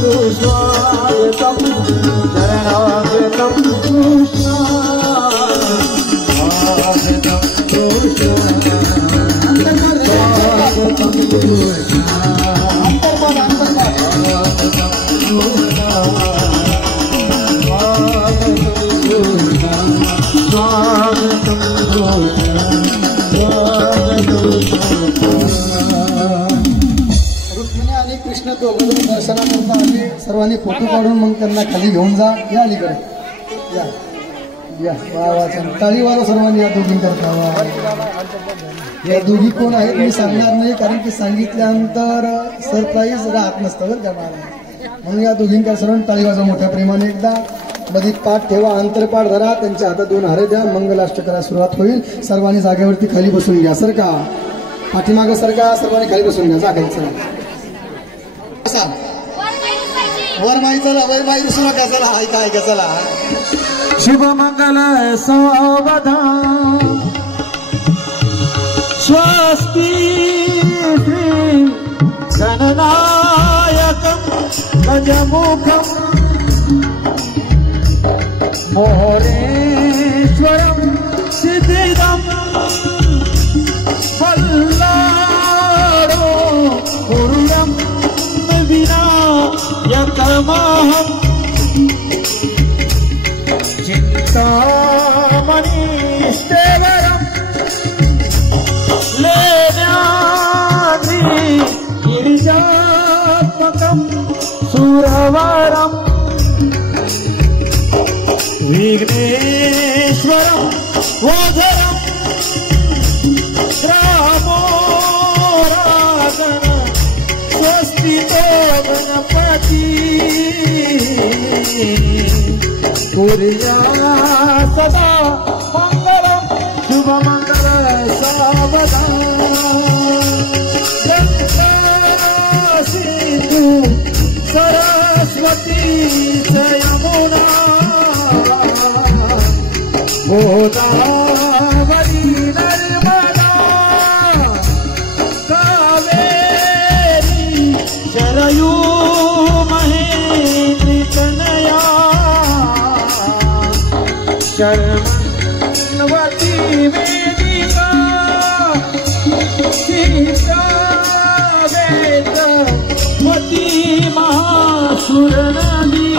स्वागतम शरणागतम कृष्ण स्वागतम कृष्ण स्वागतम कृष्ण कृष्ण दोघं दर्शनाकरता आले सर्वांनी फोटो काढून मग त्यांना खाली घेऊन जा या अलीकडे या या वावाच्या टाळी वाजवा सर्वांनी या दोघींकरता या दोघी कोण आहेत मी सांगणार नाही कारण की सांगितल्यानंतर सरप्राईज राहत नसतं बरं का म्हणून या दोघींकर सर्वांनी टाळी वाजवा मोठ्या प्रेमाने एकदा मध्ये पाठ ठेवा अंतरपाठ धरा त्यांच्या हातात 2 हारे द्या मंगलाष्टकाला सुरुवात होईल सर्वांनी जागेवरती खाली बसून घ्या सर का पाठीमागे सर का सर्वांनी खाली बसून घ्या जागा चला वर माई चला वर माई दिसू नका चला ऐका ऐका चला शुभ मंगल सावधान स्वस्ति श्री गणनायकं गजमुखं मोरेश्वरं सिद्धिदं पल्लाडो पुरुषं विनायकमहं चिन्तामणिस्तेवरं लेण्याद्रि गिरिजात्मकं सुरवरं विघ्नेश्वरं वधरं रामोरागण स्वस्तितो गणपति कुर्या सदा मंगलम शुभ मंगल सावधान सिंधु सरस्वती यमुना गोदावरी नर्मदा कावेरी शरयू महेन्द्री तनया शर्मवती वेदिका सीता वेदवती महासुर नदी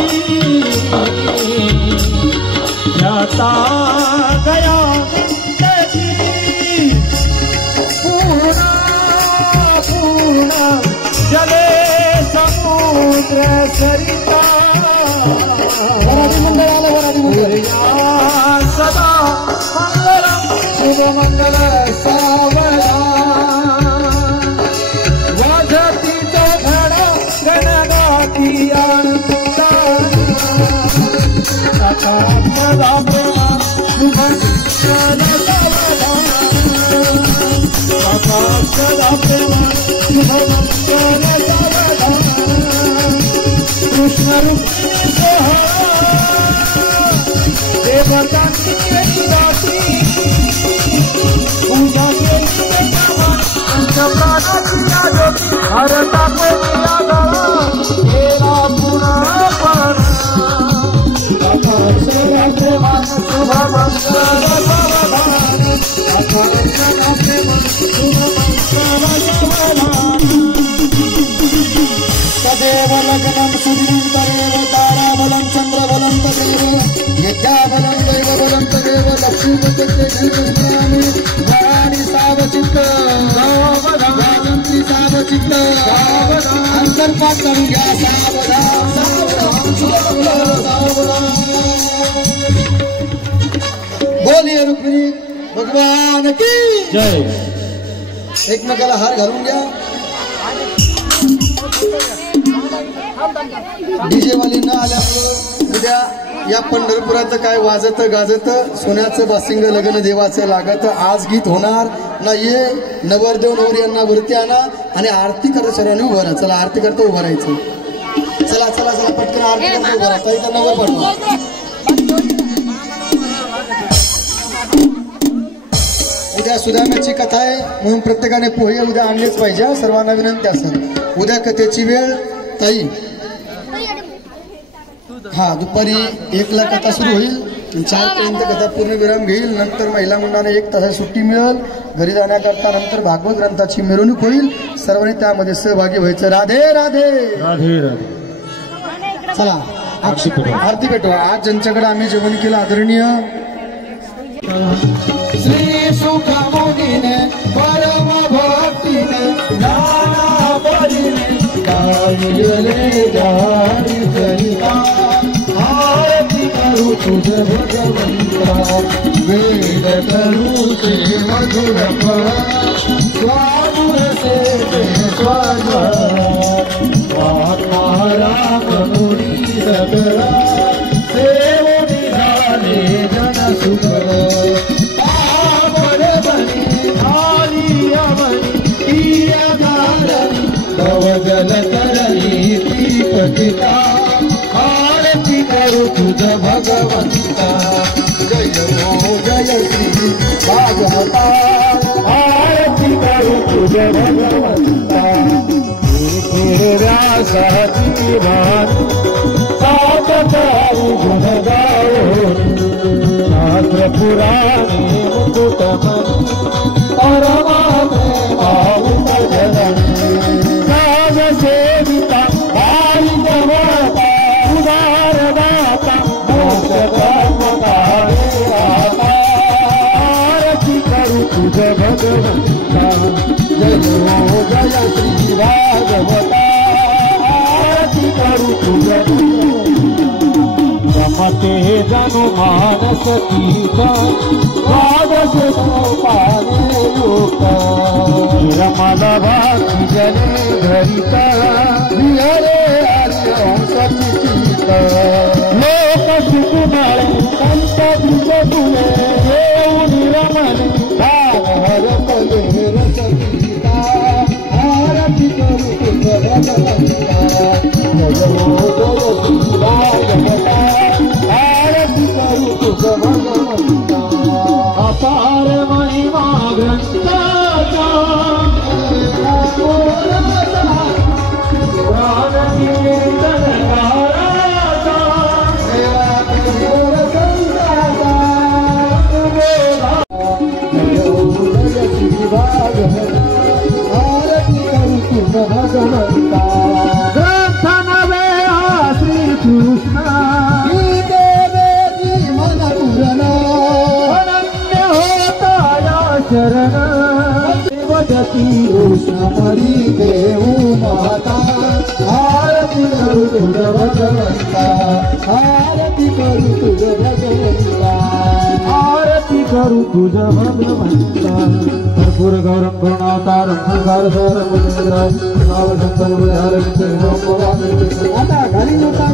जाता गया नदी पूर्णा पूर्णा जले समुद्र सरिता सदा मंगलम शुभ मंगल सावधान वाजती तो धडा गणगाती आनंदान सदा प्रेमा शुभ मंगल सावधान सदा प्रेमा शुभ मंगल सावधान कृष्ण रूप देवतांची जाती पूजा केली पंचप्राणाची ज्योती हरता कोणीला गळा केला पुराण प्रेमान शुभ मंगल सावधान शुभ मंगल सावधान तदेव लग्नं सुदिनं तदेव ताराबलं चन्द्रबलं तदेव विद्याबलं दैवबलं तदेव लक्ष्मीपतिस्वामी वाणी सावचित्त वाजंत्री सावचित्त अंतर्पात करूया सावधान सावधान बोलिए रुक्मिणी भगवान की जय एकमेकाला हार घालून घ्या डीजे वाली न आल्यामुळं उद्या या पंढरपुरात काय वाजत गाजत सोन्याचं बासिंग लग्न देवाचं लागत आज गीत होणार ना ये नवरदेव नवरी यांना वरती आणा आणि आरती करत सर्वांनी उभं राहा चला आरती करता उभं राहायचं चला चला चला पटकन आरती करता उभं राहा इथं नवर पाठवा उद्या सुदाम्याची कथा आहे म्हणून प्रत्येकाने पोहे उद्या आणलेच पाहिजे सर्वांना विनंती असेल उद्या कथेची वेळ ताई हा दुपारी 1ला कथा सुरू होईल, 4 पर्यंत कथा पूर्ण विराम घेईल. नंतर महिला मंडळाने 1 तासाची सुट्टी मिळेल घरी जाण्याकरता. नंतर भागवत ग्रंथाची मिरवणूक होईल. सर्वांनी त्यामध्ये सहभागी व्हायचं. राधे राधे राधे राधे. चला आरती भेटवा. आज ज्यांच्याकडे आम्ही जेवण केलं आदरणीय श्री सुखमुनीने परम भक्तीने नाना परीने गायले गाई करिता आरती करू तुझ भगवंता वेद करू ते मधुर फळ स्वादुर से स्वाद राम मुनी सकला सेवनी झाले जन सुखल जल तरली पतिता आरती करू तुझ भगवंता जय हो जय श्री भागवता आरती करू तुझ भगवंता रासाती भान साततारी गुण गाओ शास्त्र पुराणे मुकुटमणि परमात्मे भावुक जननी सेविता भारी जवता उदारदाता मोक्षदाता आरती करू तुझ भगवंता जय हो जय श्री भागवता आरती करू तुझ रमते जनु मानस कीर्तन द्वादश सोपाने लोक रमल भाती जने धरिता विहरे सचित लोक सुकुमार संत द्विज तुले येऊन रमणे भागहर कले रचकिता आरती करू तुझ भगवंता जय हो जय भागवता आरती करू तुझ भगवंता अपार महिमा ग्रंथाचा आरती करू तुझ भगवंता ग्रंथ नवे श्री कृष्ण गीते वेदी मन पूरण अनन्य होता या शरण देवजती कृष्ण परी देऊ माता आरती करू तुझ भगवंता आरती करू तुझ भगवंता आरती करू तुझ भगवंता भरपूर गौरव करुणावतारं संसार सारं आता घरी नव्हता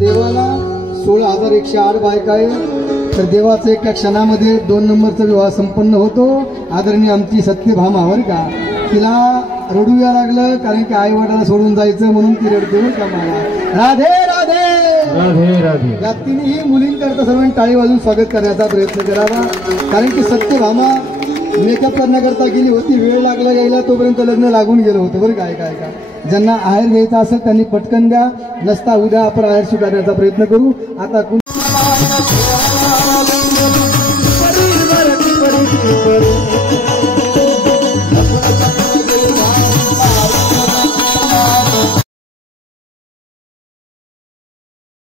देवाला 16,108 बायका आहे. तर देवाचं एका क्षणामध्ये 2 नंबरचा विवाह संपन्न होतो. आदरणीय आमची सत्यभामा बरं का, तिला रडू या लागलं कारण की आई वडिलांना सोडून जायचं म्हणून ती रडते बरं का. मला राधे राधे राधे राधे. या तिन्ही मुलींकरता सर्वांनी टाळी वाजून स्वागत करण्याचा प्रयत्न करावा. कारण की सत्यभामा मेकअप करण्याकरता गेली होती, वेळ लागला यायला, तोपर्यंत लग्न लागून गेलं होतं बरं काय काय काय. ज्यांना आहेर घ्यायचा असेल त्यांनी पटकन द्या, नसता उद्या आपण आहेर स्वीकारण्याचा प्रयत्न करू. आता